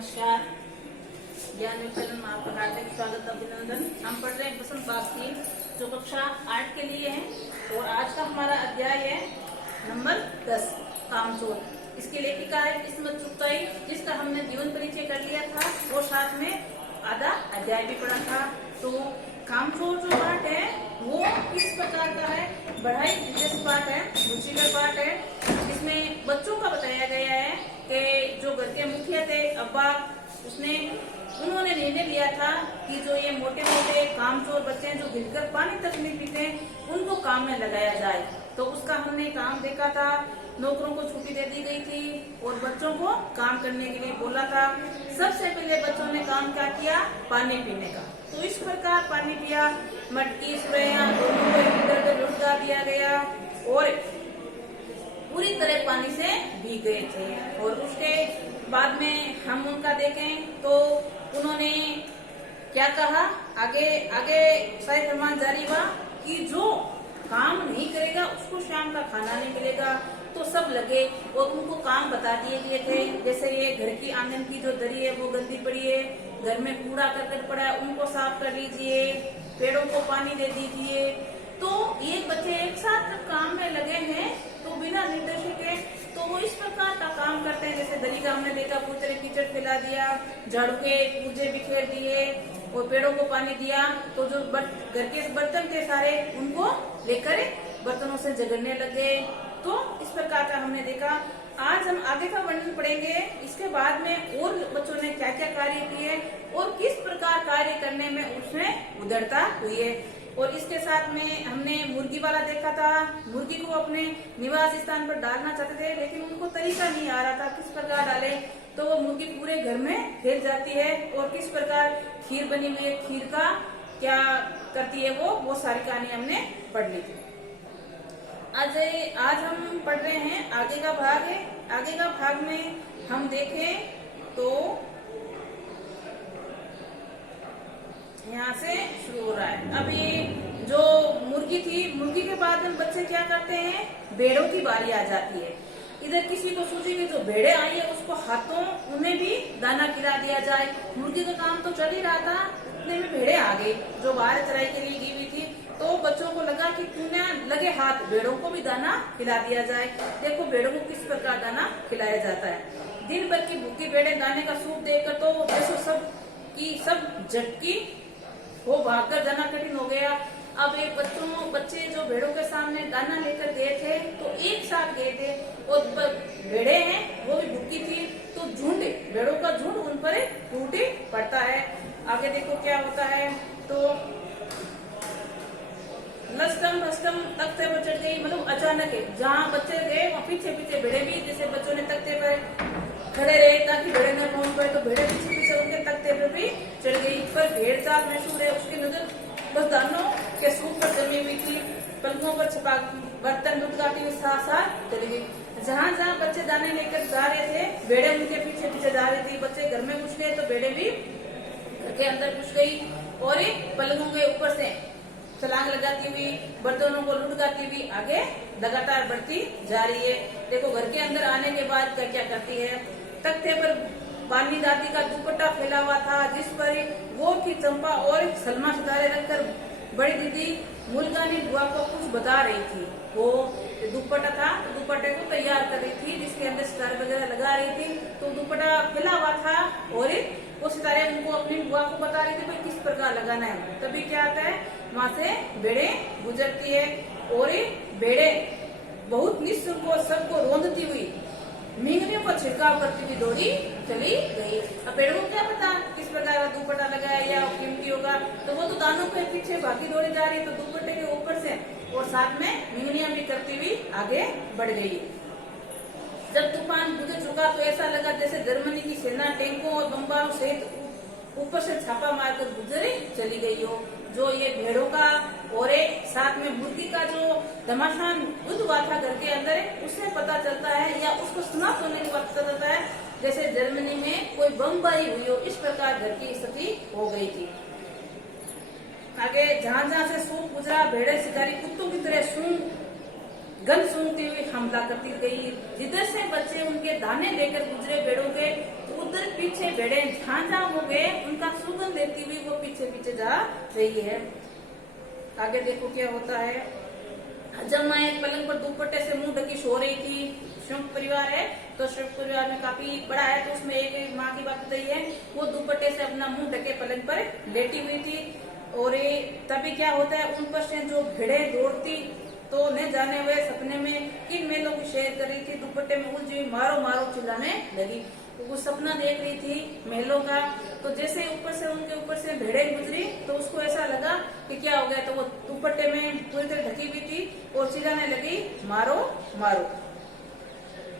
नमस्कार। ज्ञान चैनल में आपका हार्दिक स्वागत अभिनंदन। हम पढ़ रहे हैं बसंत बाग की जो कक्षा 8 के लिए है और आज का हमारा अध्याय है नंबर 10 कामचोर। इसकी लेखिका है किस्मत चुगताई, जिसका हमने जीवन परिचय कर लिया था और साथ में आधा अध्याय भी पढ़ा था। तो कामचोर जो पाठ है वो किस प्रकार का है, बढ़ाई दिलचस्प पाठ है, रुचिकर पाठ है। इसमें बच्चों का बताया गया है कि जो घर के मुखिया थे अब्बा, उन्होंने निर्णय लिया था कि जो ये मोटे मोटे कामचोर बच्चे हैं जो गिरकर पानी तक नहीं पीते, उनको काम में लगाया जाए। तो उसका हमने काम देखा था। नौकरों को छुट्टी दे दी गई थी और बच्चों को काम करने के लिए बोला था। सबसे पहले बच्चों ने काम क्या किया, पानी पीने का। तो इस प्रकार पानी पिया, मटकी सुरैया दोनों को इधर उधर लुढ़का दिया गया और पूरी तरह पानी से भीग गए थे। और उसके बाद में हम उनका देखें तो उन्होंने क्या कहा, आगे आगे शायद फरमान जारी हुआ कि जो काम नहीं करेगा उसको शाम का खाना नहीं मिलेगा। तो सब लगे और उनको काम बता दिए गए थे। जैसे ये घर की आंगन की जो दरी है वो गंदी पड़ी है, घर में कूड़ा करकट पड़ा है, उनको साफ कर लीजिए, पेड़ों को पानी दे दीजिए। तो ये बच्चे एक साथ काम में लगे हैं तो बिना निर्देश के तो वो इस प्रकार का काम करते हैं। जैसे दरी का हमने देखा, पूरे कीचड़ फैला दिया, झाड़ू के पूजे बिखेर दिए और पेड़ों को पानी दिया। तो जो घर के बर्तन थे सारे उनको लेकर बर्तनों से झगड़ने लगे। तो इस प्रकार का हमने देखा। आज हम आगे का वर्णन पढ़ेंगे। इसके बाद में और बच्चों ने क्या क्या कार्य किए और किस प्रकार कार्य करने में उसमें उधरता हुई है। और इसके साथ में हमने मुर्गी वाला देखा था। मुर्गी को अपने निवास स्थान पर डालना चाहते थे लेकिन उनको तरीका नहीं आ रहा था किस प्रकार डाले। तो वो मुर्गी पूरे घर में फैल जाती है और किस प्रकार खीर बनी हुई है, खीर का क्या करती है वो सारी कहानी हमने पढ़ ली थी। आज हम पढ़ रहे हैं आगे का भाग है। आगे का भाग में हम देखें तो यहाँ से शुरू हो रहा है। अब ये जो मुर्गी थी, मुर्गी के बाद में बच्चे क्या करते हैं, भेड़ों की बारी आ जाती है। इधर किसी को सोची कि जो भेड़े आई है उसको हाथों उन्हें भी दाना खिला दिया जाए। मुर्गी का काम तो चल ही रहा था, उतने में भेड़े आ गई जो बाहर चराई के लिए दी हुई थी। तो बच्चों को लगा कि क्यों ना लगे हाथ भेड़ों को भी दाना खिला दिया जाए। देखो भेड़ों को किस प्रकार दाना खिलाया जाता है। दिन भर की भूखी भेड़े दाने का सूप देकर तो जैसे सब झटकी वो भागकर जाना कठिन हो गया। अब एक बच्चे जो भेड़ों के सामने दाना लेकर गए थे तो एक साथ गए थे और भेड़े हैं वो भी भूखी थी। तो झुंड, भेड़ों का झुंड उन पर टूटे पड़ता है। आगे देखो क्या होता है। तो लस्तम हस्तम तख्ते पर चढ़ गई, मतलब अचानक है जहाँ बच्चे गए वहाँ पीछे पीछे भेड़े भी, जैसे बच्चों ने तख्ते पर खड़े रहे ताकि भेड़े न पहुंच पाए तो भेड़े पीछे पीछे उनके तख्ते पर भी चढ़ गई। पर भेड़ चाल मशहूर है, उसकी नजर बस दानों के सूप पर जमी हुई थी। पलकों पर छपा बर्तन लुटकाती हुई साथ साथ चली गई। जहाँ जहाँ बच्चे दाने लेकर जा रहे थे भेड़े उनके पीछे पीछे जा रही थी। बच्चे घर में घुस गए तो भेड़े भी घर के अंदर घुस गई और पलकों के ऊपर से छलांग लगाती हुई, बर्तनों को लुढ़काती हुई आगे लगातार बढ़ती जा रही है। देखो घर के अंदर आने के बाद क्या क्या करती है। तख्ते पर बानी दादी का दुपट्टा फैला हुआ था जिस पर गोर की चंपा और सलमा सितारे रखकर बड़ी दीदी मुल्कानी बुआ को कुछ बता रही थी। वो दुपट्टा था, दुपट्टे को तैयार कर रही थी जिसके अंदर सितारे वगैरह लगा रही थी। तो दुपट्टा फैला हुआ था और वो सितारे उनको अपनी बुआ को बता रही थी किस प्रकार लगाना है। तभी क्या आता है, वहां से भेड़े गुजरती है और भेड़े बहुत निःशुल्क को सबको रोंदती हुई मींगनियों पर छिड़काव करती हुई दौड़ी चली गई। अब भेड़ों को क्या पता किस प्रकार का दुपट्टा लगाया या कीमती होगा। तो वो तो दानों के पीछे भागी दौड़ी जा रही है तो दुपट्टे के ऊपर से और साथ में मींगनियां भी करती हुई आगे बढ़ गई। जब तूफान गुजर चुका तो ऐसा लगा जैसे जर्मनी की सेना टैंकों और बम्बारों सहित ऊपर से छापा मारकर गुजरे चली गई हो। जो ये भेड़ों का और साथ में मुर्गी का जो घमासान युद्ध हुआ था घर के अंदर, उससे पता चलता है या उसको समाप्त होने के बाद पता चलता है जैसे जर्मनी में कोई बमबारी हुई हो, इस प्रकार घर की स्थिति हो गई थी। आगे जहाँ जहाँ से सूप गुजरा भेड़े शिकारी कुत्तों की तरह गंध सूंघती हुई हमला करती गई। जिधर से बच्चे उनके दाने लेकर गुजरे भेड़ों के उधर पीछे भेड़े जहां हो गए उनका सुगंध लेती हुई वो पीछे पीछे जा रही है। आगे देखो क्या होता है। जब माँ एक पलंग पर दुपट्टे से मुंह ढकी सो रही थी। संयुक्त परिवार है तो संयुक्त परिवार में काफी बड़ा है, तो उसमें एक माँ की बात बताई है। वो दुपट्टे से अपना मुंह ढके पलंग पर लेटी हुई थी और तभी क्या होता है, उन पर से जो भेड़े दौड़ती तो न जाने हुए सपने में किन मेलों की शेर कर रही थी, दुपट्टे में उलझी हुई मारो मारो चिल्लाने लगी। वो सपना देख रही थी महलों का। तो जैसे ऊपर से उनके ऊपर से भेड़े गुजरी तो उसको ऐसा लगा कि क्या हो गया, तो वो दुपट्टे में पूरी तरह ढकी हुई थी और चिल्लाने लगी मारो मारो।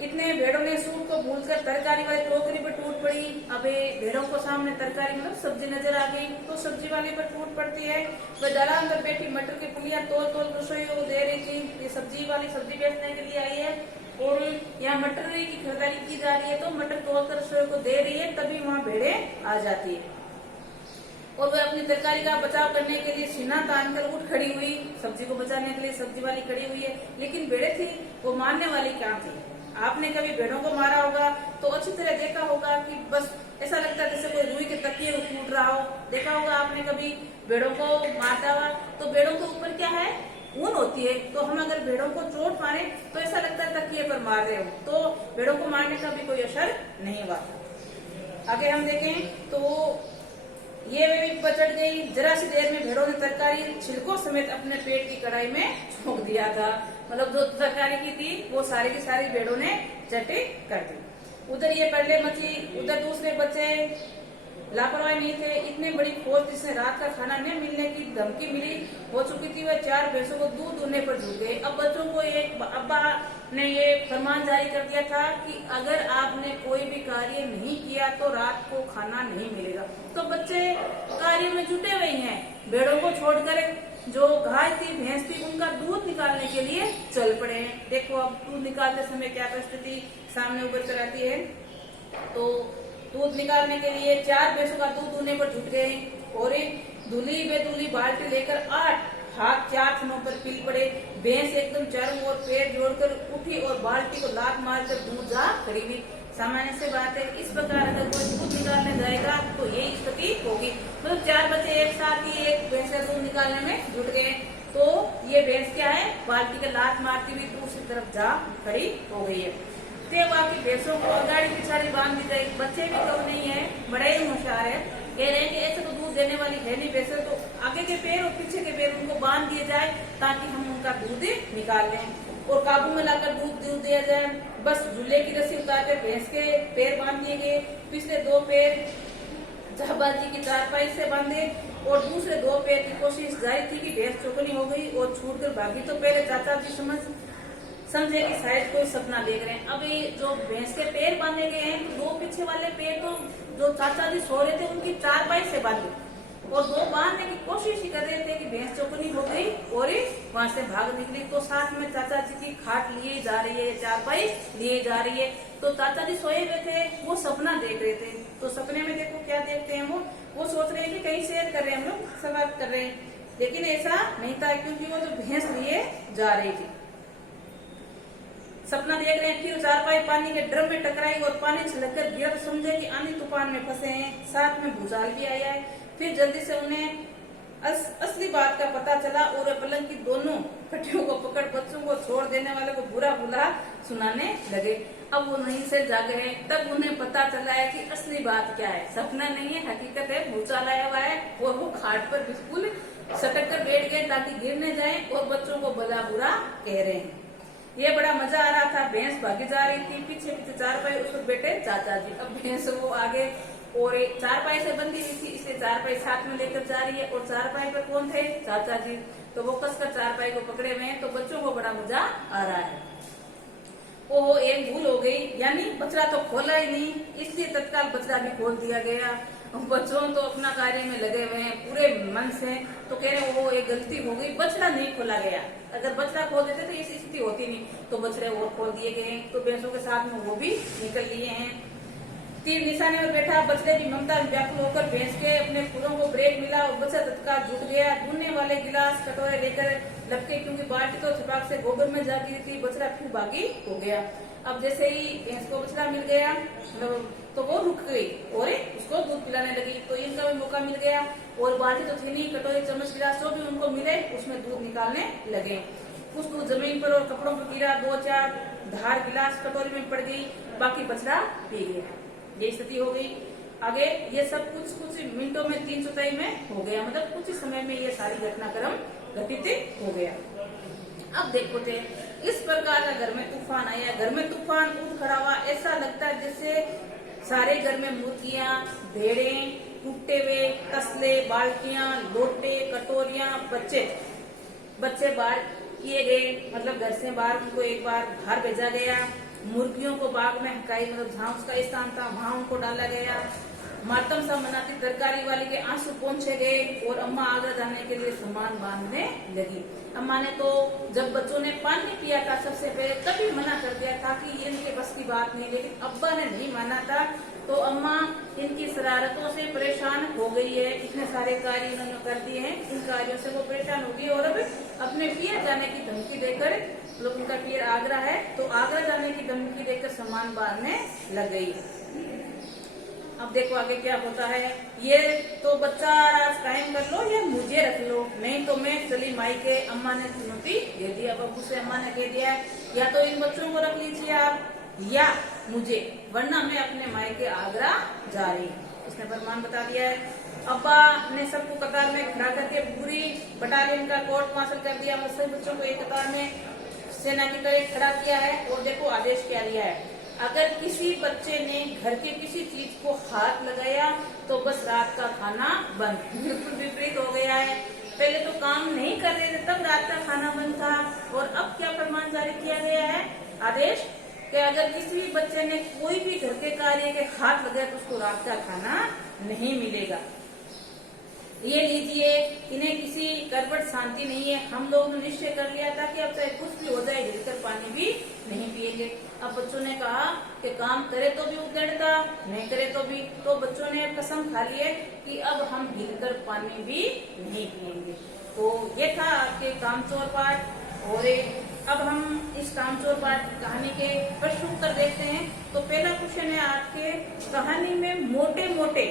इतने भेड़ों ने सूट को भूलकर तरकारी वाली टोकरी पर टूट पड़ी। अबे भेड़ों को सामने तरकारी मतलब सब्जी नजर आ गई तो सब्जी वाली पर टूट पड़ती है। वह दलान पर बैठी मटर की पुलिया तोल तोल रसोई को दे रही थी। ये सब्जी वाली सब्जी बेचने के लिए आई है और यहाँ मटर की खरीदारी की जा रही है, तो मटर तोल कर रसोई को दे रही है। तभी वहाँ भेड़े आ जाती है और वह अपनी तरकारी का बचाव करने के लिए सीना तान कर उठ खड़ी हुई। सब्जी को बचाने के लिए सब्जी वाली खड़ी हुई है, लेकिन भेड़े थी वो मारने वाली क्या थी। आपने कभी भेड़ों को मारा होगा तो अच्छी तरह देखा होगा कि बस ऐसा लगता है जैसे कोई रुई के तकिए को कूट रहा हो। देखा होगा आपने कभी भेड़ों को मारता हुआ, तो भेड़ों के ऊपर क्या है, ऊन होती है। तो हम अगर भेड़ों को चोट मारे तो ऐसा लगता है तकिए पर मार रहे हो, तो भेड़ों को मारने का भी कोई असर नहीं हुआ। आगे हम देखें तो ये वे भी पचट गई। जरा सी देर में भेड़ों ने तरकारी छिलकों समेत अपने पेट की कढ़ाई में झोंक दिया था। मतलब जो तरकारी की थी वो सारी की सारी भेड़ों ने चटे कर दी। उधर ये पहले मची, उधर दूसरे बच्चे लापरवाही नहीं थे। इतनी बड़ी फौज जिसने रात का खाना न मिलने की धमकी मिली हो चुकी थी, वह 4 भैंसों को दूध दूहने पर झुक गए। अब बच्चों को एक अब्बा ने ये फरमान जारी कर दिया था कि अगर आपने कोई भी कार्य नहीं किया तो रात को खाना नहीं मिलेगा। तो बच्चे कार्य में जुटे हुए हैं। भेड़ों को छोड़कर जो गाय थी भैंस थी उनका दूध निकालने के लिए चल पड़े हैं। देखो अब दूध निकालते समय क्या परिस्थिति सामने उभर कर आती है। तो दूध निकालने के लिए 4 भैंसों का दूध दूहने पर जुट गए और एक धुली बेधुली बाल्टी लेकर 8 हाथ 4 थनों पर पील पड़े। भैंस एकदम चारों ओर पैर जोड़कर उठी और बाल्टी को लात मारकर दूध जा खड़ी हुई। सामान्य से बात है, इस प्रकार अगर कोई दूध निकालने जाएगा तो ये स्थिति होगी। मतलब 4 बच्चे एक साथ ही एक भैंस का दूध निकालने में जुट गए, तो ये भैंस क्या है, बाल्टी के लात मारती हुई दूसरी तरफ जा खड़ी हो गई है। तब आपकी भैंसों को अगाड़ी पिछाड़ी बांध दी जाए। बच्चे भी कम नहीं है, बड़े ही होशियार है। कह रहे हैं कि ऐसे तो दूध देने वाली है नहीं भैंसे, तो आगे के पैर और पीछे के पैर उनको बांध दिए जाए ताकि हम उनका दूध निकाल लें और काबू में लाकर दूध दिया जाए। बस झूले की रस्सी उतारकर भैंस के पैर बांध दिए गए, पिछले 2 पैर जहाबाजी की चारपाई से बांधे और दूसरे 2 पैर की कोशिश जारी थी कि भैंस चौकनी हो गई और छूटकर भागी। तो पहले चाचा जी समझे कि शायद कोई सपना देख रहे हैं। अब ये जो भैंस के पैर बांधे गए हैं, 2 पीछे वाले पैर तो जो चाचा जी सो रहे थे उनकी चारपाई से बांधे और 2 बांधने की कोशिश ही कर रहे थे कि भैंस चौकनी हो गई और वहां से भाग निकली। तो साथ में चाचा जी की खाट लिए जा रही है, चारपाई लिए जा रही है। तो चाचा जी सोए हुए थे, वो सपना देख रहे थे। तो सपने में देखो क्या देखते हैं, वो सोच रहे हैं कि कहीं शेयर कर रहे हैं, हम लोग सवाल कर रहे हैं, लेकिन ऐसा नहीं था क्योंकि वो जो भैंस लिए जा रही थी। सपना देख रहे हैं, फिर चारपाई पानी के ड्रम में टकराई और पानी छलक कर गिरा। तो समझे कि आंधी तूफान में फंसे हैं, साथ में भूचाल भी आया है। फिर जल्दी से उन्हें असली बात का पता चला और पलंग की दोनों फटियों को पकड़ बच्चों को छोड़ देने वाले को बुरा बुला सुनाने लगे। अब वो नहीं से जागे हैं, तब उन्हें पता चला है कि असली बात क्या है। सपना नहीं है, हकीकत है। भूचाल आया हुआ है और वो खाट पर बिल्कुल सटक कर बैठ गए ताकि गिर न जाए और बच्चों को भला बुरा कह रहे हैं। ये बड़ा मजा आ रहा था। भैंस भागी जा रही थी, पीछे पीछे चारपाई उस पर बैठे चाचा जी। अब भैंस वो आगे और एक चारपाई से बंधी हुई थी, इसलिए चारपाई साथ में लेकर जा रही है और चारपाई पर कौन थे, चाचा जी। तो वो कसकर चारपाई को पकड़े हुए हैं। तो बच्चों को बड़ा मजा आ रहा है। ओहो, एक भूल हो गई, यानी बछड़ा तो खोला ही नहीं, इसलिए तत्काल बछड़ा भी खोल दिया गया। बच्चों तो अपना कार्य में लगे हुए हैं पूरे मन से। तो कह रहे वो एक गलती हो गई, बछड़ा नहीं खोला गया। अगर बछड़ा खोल देते तो ऐसी स्थिति होती नहीं। तो बछड़े और खोल दिए गए। तो भैंसों के साथ में वो भी निकल लिए हैं। तीर निशाने में बैठा बछड़े की ममता व्याकुल होकर भैंस के अपने खुरों को ब्रेक मिला और बछड़ा तत्काल जुट गया। धुलने वाले गिलास कटोरे लेकर लपके, क्योंकि बाल्टी तो छपाक से गोबर में जा गिरी थी। बछड़ा फिर बागी हो गया। अब जैसे ही भैंस को बछड़ा मिल गया तो वो रुक गई और उसको दूध पिलाने लगी, तो इनका भी मौका मिल गया। और बाल्टी तो थी नहीं, कटोरी चम्मच गिलास जो भी उनको मिले उसमें दूध निकालने लगे। कुछ दूध जमीन पर और कपड़ों पर गिरा, 2-4 धार गिलास कटोरी में पड़ गई, बाकी बछड़ा पी गया। ये स्थिति हो गई। आगे ये सब कुछ मिनटों में 3/4 में हो गया, मतलब कुछ ही समय में ये सारी घटनाक्रम घटित हो गया। अब देखो थे इस प्रकार का घर में तूफान आया, घर में तूफान उठ खड़ा हुआ, ऐसा लगता है जैसे सारे घर में मुर्गियां, भेड़े, टूटे हुए तसले, बाल्टियां, लोटे, कटोरियां, बच्चे बाहर किए गए, मतलब घर से बाहर उनको एक बार बाहर भेजा गया। मुर्गियों को बाग में हकाई, मतलब जहाँ उसका स्थान था वहां उनको डाला गया। मातम सा मनाती तरकारी वाली के आंसू पहुंचे गए और अम्मा आगरा जाने के लिए सामान बांधने लगी। अम्मा ने तो जब बच्चों ने पानी पिया था सबसे पहले तभी मना कर दिया था कि ये इनके बस की बात नहीं, लेकिन अब्बा ने नहीं माना था। तो अम्मा इनकी शरारतों से परेशान हो गई है, इतने सारे कार्य उन्होंने कर दिए हैं, इन कार्यों से वो परेशान हो गई और अब अपने पियर जाने की धमकी देकर, मतलब उनका पियर आगरा है तो आगरा जाने की धमकी देकर सामान बांधने लग गई। अब देखो आगे क्या होता है। ये तो बच्चा आज कायम कर लो या मुझे रख लो, नहीं तो मैं चली माई के। अम्मा ने चुनौती दे दी। अब अब्बू से अम्मा ने कह दिया या तो इन बच्चों को रख लीजिए आप या मुझे, वरना मैं अपने माई के आगरा जा रही हूँ। इसने फरमान बता दिया है। अब्बा ने सबको कतार में खड़ा करके पूरी बटालियन का कोर्ट मार्शल कर दिया, मतलब सभी बच्चों को एक कतार में सेना की तरह खड़ा किया है। और देखो आदेश क्या दिया है, अगर किसी बच्चे ने घर के किसी चीज को हाथ लगाया तो बस रात का खाना बंद। बिल्कुल विपरीत हो गया है, पहले तो काम नहीं कर रहे थे तब रात का खाना बंद था, और अब क्या फरमान जारी किया गया है, आदेश कि अगर किसी भी बच्चे ने कोई भी घर के कार्य के हाथ लगाया तो उसको रात का खाना नहीं मिलेगा। ये लीजिए, इन्हें किसी करवट शांति नहीं है। हम लोग ने निश्चय कर लिया था कि अब चाहे कुछ भी हो जाए हिलकर पानी भी नहीं पिएंगे। अब बच्चों ने कहा कि काम करे तो भी उगड़ता, नहीं करे तो भी, तो बच्चों ने कसम खा ली है कि अब हम हिलकर पानी भी नहीं पिएंगे। तो ये था आपके कामचोर पाठ। और अब हम इस कामचोर पाठ कहानी के प्रश्न उत्तर देखते हैं। तो पहला क्वेश्चन है आपके, कहानी में मोटे मोटे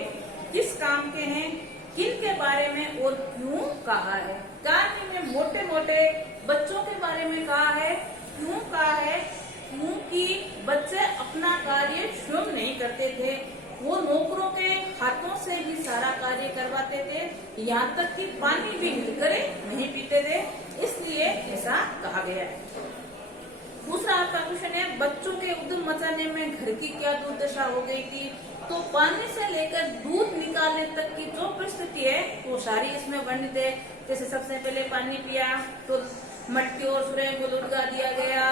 किस काम के हैं, किन के बारे में और क्यों कहा है। कहानी में मोटे मोटे बच्चों के बारे में कहा है, क्यों कहा है, क्योंकि बच्चे अपना कार्य स्वयं नहीं करते थे, वो नौकरों के हाथों से भी सारा कार्य करवाते थे, यहाँ तक कि पानी भी मिलकर नहीं पीते थे, इसलिए ऐसा कहा गया है। दूसरा आपका क्वेश्चन है, बच्चों के उद्यम मचाने में घर की क्या दुर्दशा हो गई थी। तो पानी से लेकर दूध निकालने तक की जो परिस्थिति है वो सारी इसमें वर्णित है। जैसे सबसे पहले पानी पिया तो मटकी और सुरह को लुढ़का दिया गया,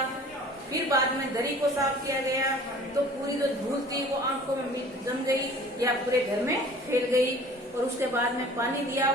फिर बाद में दरी को साफ किया गया तो पूरी जो धूल थी वो आंखों में जम गई या पूरे घर में फैल गई। और उसके बाद में पानी दिया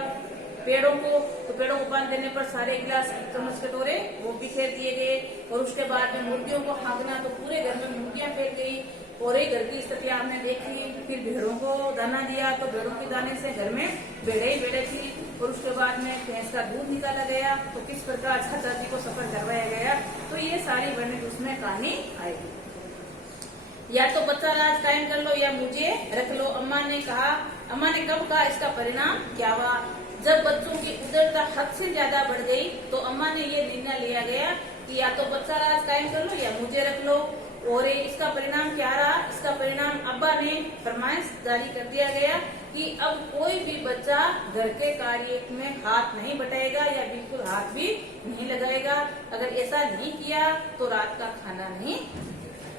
पेड़ों को, तो पेड़ों को पानी देने पर सारे गिलास चम्मच कटोरे वो बिखेर दिए गए। और उसके बाद में मुर्गियों को हाँकना तो पूरे घर में मुर्गियां फैल गई और एक घर की स्थिति आपने देखी। फिर भेड़ों को दाना दिया तो भेड़ों के दाने से घर में भेड़े ही भेड़े थी। और उसके बाद में भैंस का दूध निकाला गया तो किस प्रकार चाचा जी को सफर करवाया गया। तो ये सारी वर्णित उसमें कहानी आएगी। या तो बच्चा राज कायम कर लो या मुझे रख लो। अम्मा ने कहा, अम्मा ने कब कहा, इसका परिणाम क्या हुआ। जब बच्चों की उदरता हद से ज्यादा बढ़ गई तो अम्मा ने ये निर्णय लिया गया कि या तो बच्चा राज कायम कर लो या मुझे रख लो। और इसका परिणाम क्या रहा, इसका परिणाम अब्बा ने फरमाइश जारी कर दिया गया कि अब कोई भी बच्चा घर के कार्य में हाथ नहीं बटाएगा या बिल्कुल हाथ भी नहीं लगाएगा। अगर ऐसा नहीं किया तो रात का खाना नहीं,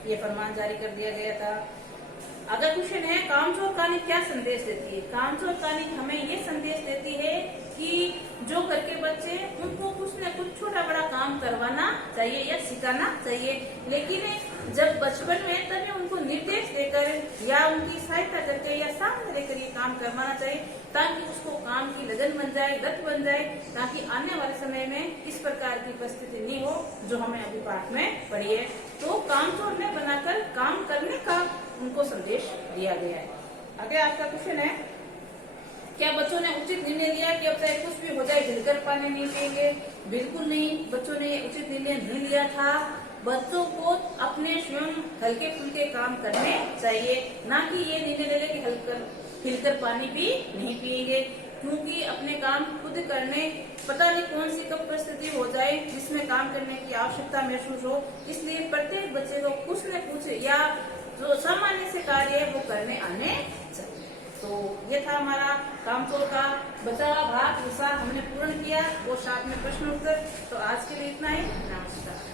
ये फरमान जारी कर दिया गया था। अगर क्वेश्चन है, कामचोर कहानी क्या संदेश देती है। कामचोर कहानी हमें ये संदेश देती है कि जो घर के बच्चे उनको कुछ न कुछ छोटा बड़ा काम करवाना चाहिए या सिखाना चाहिए, लेकिन जब बचपन में तभी उनको निर्देश देकर या उनकी सहायता करके या सामने लेकर ये काम करवाना चाहिए ताकि उसको काम की लगन बन जाए, लत बन जाए, ताकि आने वाले समय में इस प्रकार की परिस्थिति नहीं हो जो हमें अभी पाठ में पढ़ी है। तो कामचोर ने बनाकर काम करने का उनको संदेश दिया गया है। आगे आपका क्वेश्चन है, क्या बच्चों ने उचित निर्णय लिया कि अब चाहे कुछ भी हो जाए हिलकर पानी नहीं पिएंगे। बिल्कुल नहीं, बच्चों ने उचित निर्णय नहीं लिया था। बच्चों को अपने स्वयं हल्के फुल्के काम करने चाहिए, ना कि ये निर्णय ले ले कि हिलकर पानी भी नहीं पिएंगे, क्योंकि अपने काम खुद करने पता नहीं कौन सी कब परिस्थिति हो जाए जिसमें काम करने की आवश्यकता महसूस हो। इसलिए प्रत्येक बच्चे को कुछ न कुछ या जो सामान्य से कार्य है वो करने आने चाहिए। तो ये था हमारा कामचोर का बचा हुआ भाग, दूसरा हमने पूर्ण किया, वो साथ में प्रश्न उत्तर। तो आज के लिए इतना ही, नमस्कार।